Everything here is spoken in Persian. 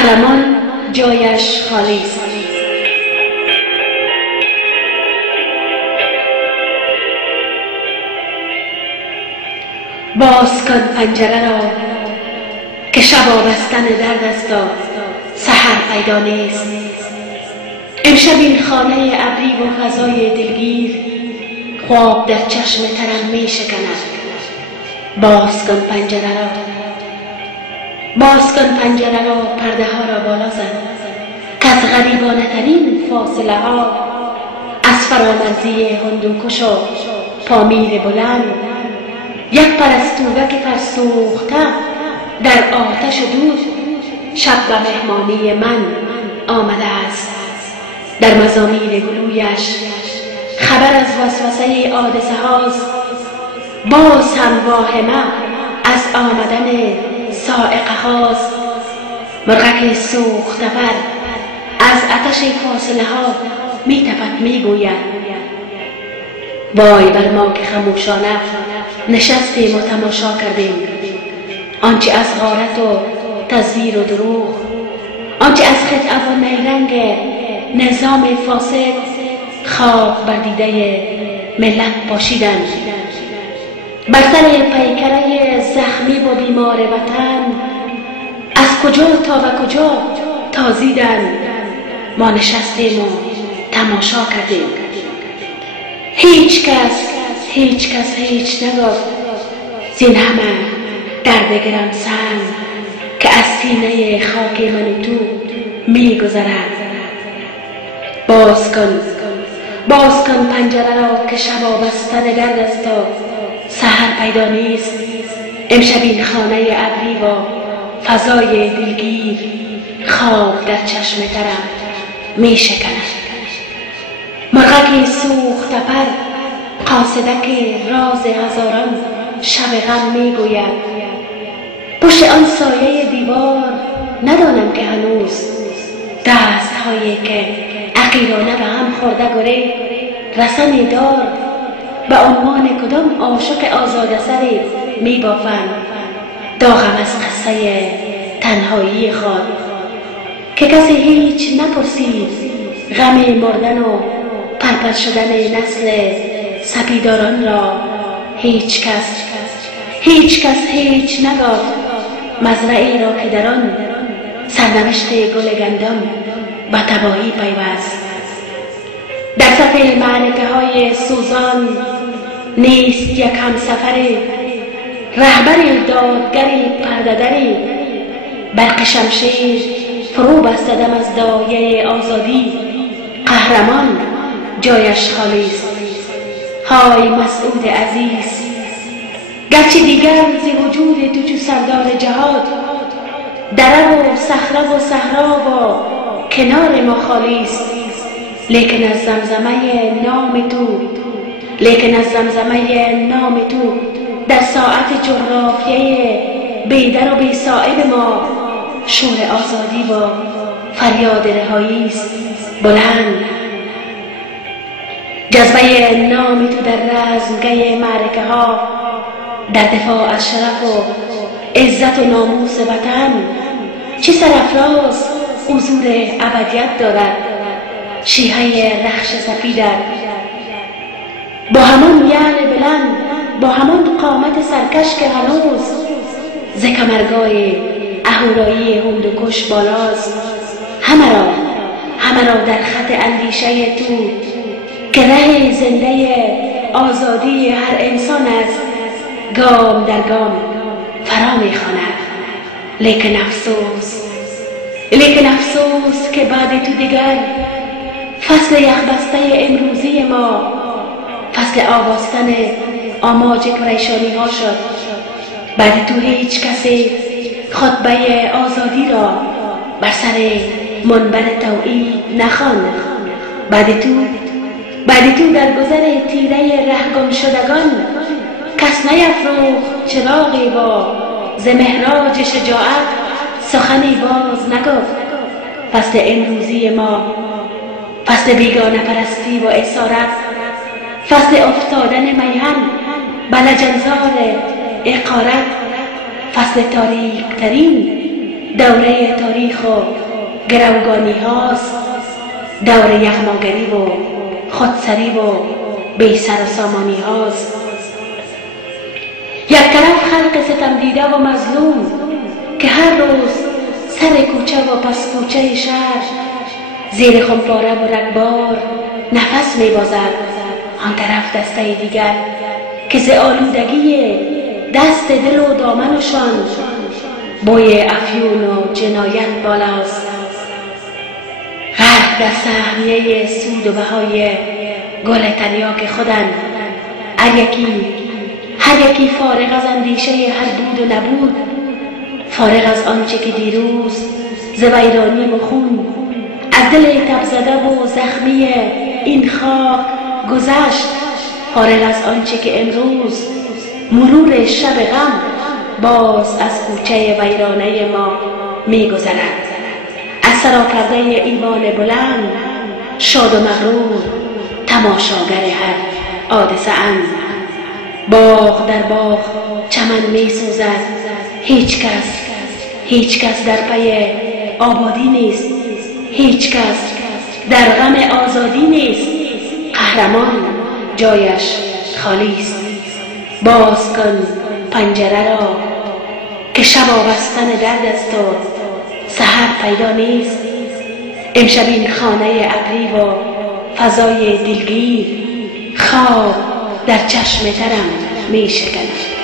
قهرمان جایش خالی است. باز کن پنجره را که شب آبستن درد است و سحر پیدا نیست. امشب این خانه ابری و فضای دلگیر خواب در چشم ترم می شکند. باز کن پنجره را، باز کن پنجره را، پرده ها را بالا زن که از غریبانه ترین فاصله ها، از فرامرزی هندوکش و پامیر بلند، یک پرستوک فرسوخته در آتش دود شب به مهمانی من آمده است. در مزامیر گلویش خبر از وسوسه حادثه هاست. باز هم واهمه از آمدن صاعقه هاست. مرغک سوخته بر از آتش فاصله ها می تپد می گوید وای بر ما که خموشانه نشستیم و تماشا کردیم. آنچه از غارت و تزویر و دروغ، آنچه از خدعه و نیرنگ نظام فاسد خواب بر دیده ملت پاشیدند. بر سر پیکره زخمی و بیمار وطن از کجا تا و کجا تازیدند. ما نشستیم و تماشا کردیم. هیچ کس هیچ نگفت زین همه درد گرانسنگ که از سینه خاک من و تو می گذرد. باز کن پنجره را که شب آبستن درد است و سحر پیدا نیست. امشب این خانه ابری و فضای دلگیر خواب در چشم ترم می شکند. مرغک سوخته پر قاصدک راز هزاران شب غم می گوید پشت آن سایه دیوار ندانم که هنوز دست هایی که عقیرانه به هم خورده گره رسنی دار به عنوان کدام عاشق آزاده سری می بافند. داغم از قصه تنهایی خود که کسی هیچ نپرسید غم مردن و پرپر شدن نسل سپیداران را. هیچ کس هیچ نگفت مزرعی را که در آن سرنوشت گل گندم به تباهی پیوست. در صف معرکه های سوزان نیست یک همسفری، رهبری دادگری پرده‌دری. برق شمشیر فرو بسته دم از دایه آزادی. قهرمان جایش خالی است. های مسعود عزیز، گرچه دیگر ز وجود تو چو سردار جهاد دره و صخره و صحرا و کنار ما خالی است، لیکن از زمزمه نام تو در ساعت جغرافیه بیدر و بی صاحب ما شور آزادی و فریاد رهایی است بلند. جذبه نام تو در رزمگه معرکه ها در دفاع از شرف و عزت و ناموس وطن چه سرافراز حضور ابدیت دارد شیهه رخش سپیدت. با همان یعل بلند، با همان قامت سرکش که هنوز ز کمرگاه اهورایی هندوکش بالاست. همه را در خط اندیشه تو که ره زنده آزادی هر انسان است گام در گام فرا می‌خواند. لیکن افسوس که بعد تو دیگر فصل یخبسته امروزی ما فصل آواستن آماج پریشانی ها شد. بعد تو هیچ کسی خطبه آزادی را بر سر منبر توحید نخواند. بعد تو در گذر تیره رهگم شدگان کس نیفروخت چراغی با ز مهراج شجاعت سخنی باز نگفت. فصل امروزی ما فصل بیگانه پرستی و اسارت، فصل افتادن میهن بلجنزار اقارت، فصل تاریک ترین دوره تاریخ و گروگانی هاست، دور یغماگری و خودسری و بی سر و سامانی هاست. یک طرف خلق ستم دیده و مظلوم که هر روز سر کوچه و پس کوچه شهر زیر خمپاره و رگبار نفس می بازد. آن طرف دسته دیگر که ز آلودگی دست دل و دامنشان بوی افیون و جنایت بالاست. غرق در سهمیه سود و بهای گل تریاک خودند. هر یکی فارغ از اندیشه هر بود و نبود، فارغ از آنچه که دیروز ز ویرانی و خون از دل تب زده و زخمی این خاک گذشت، فارغ از آنچه که امروز مرور شب غم باز از کوچه ویرانه ما می گذرد. از سراپرده ایوان بلند شاد و مغرور تماشاگر هر حادثه اند. باغ در باغ چمن می سوزد، هیچ کس در پی آبادی نیست، هیچ کس در غم آزادی نیست. قهرمان جایش خالی است. باز کن پنجره را که شب آبستن درد است و سحر پیدا نیست. امشب این خانه ابری و فضای دلگیر خواب در چشم ترم می شکند.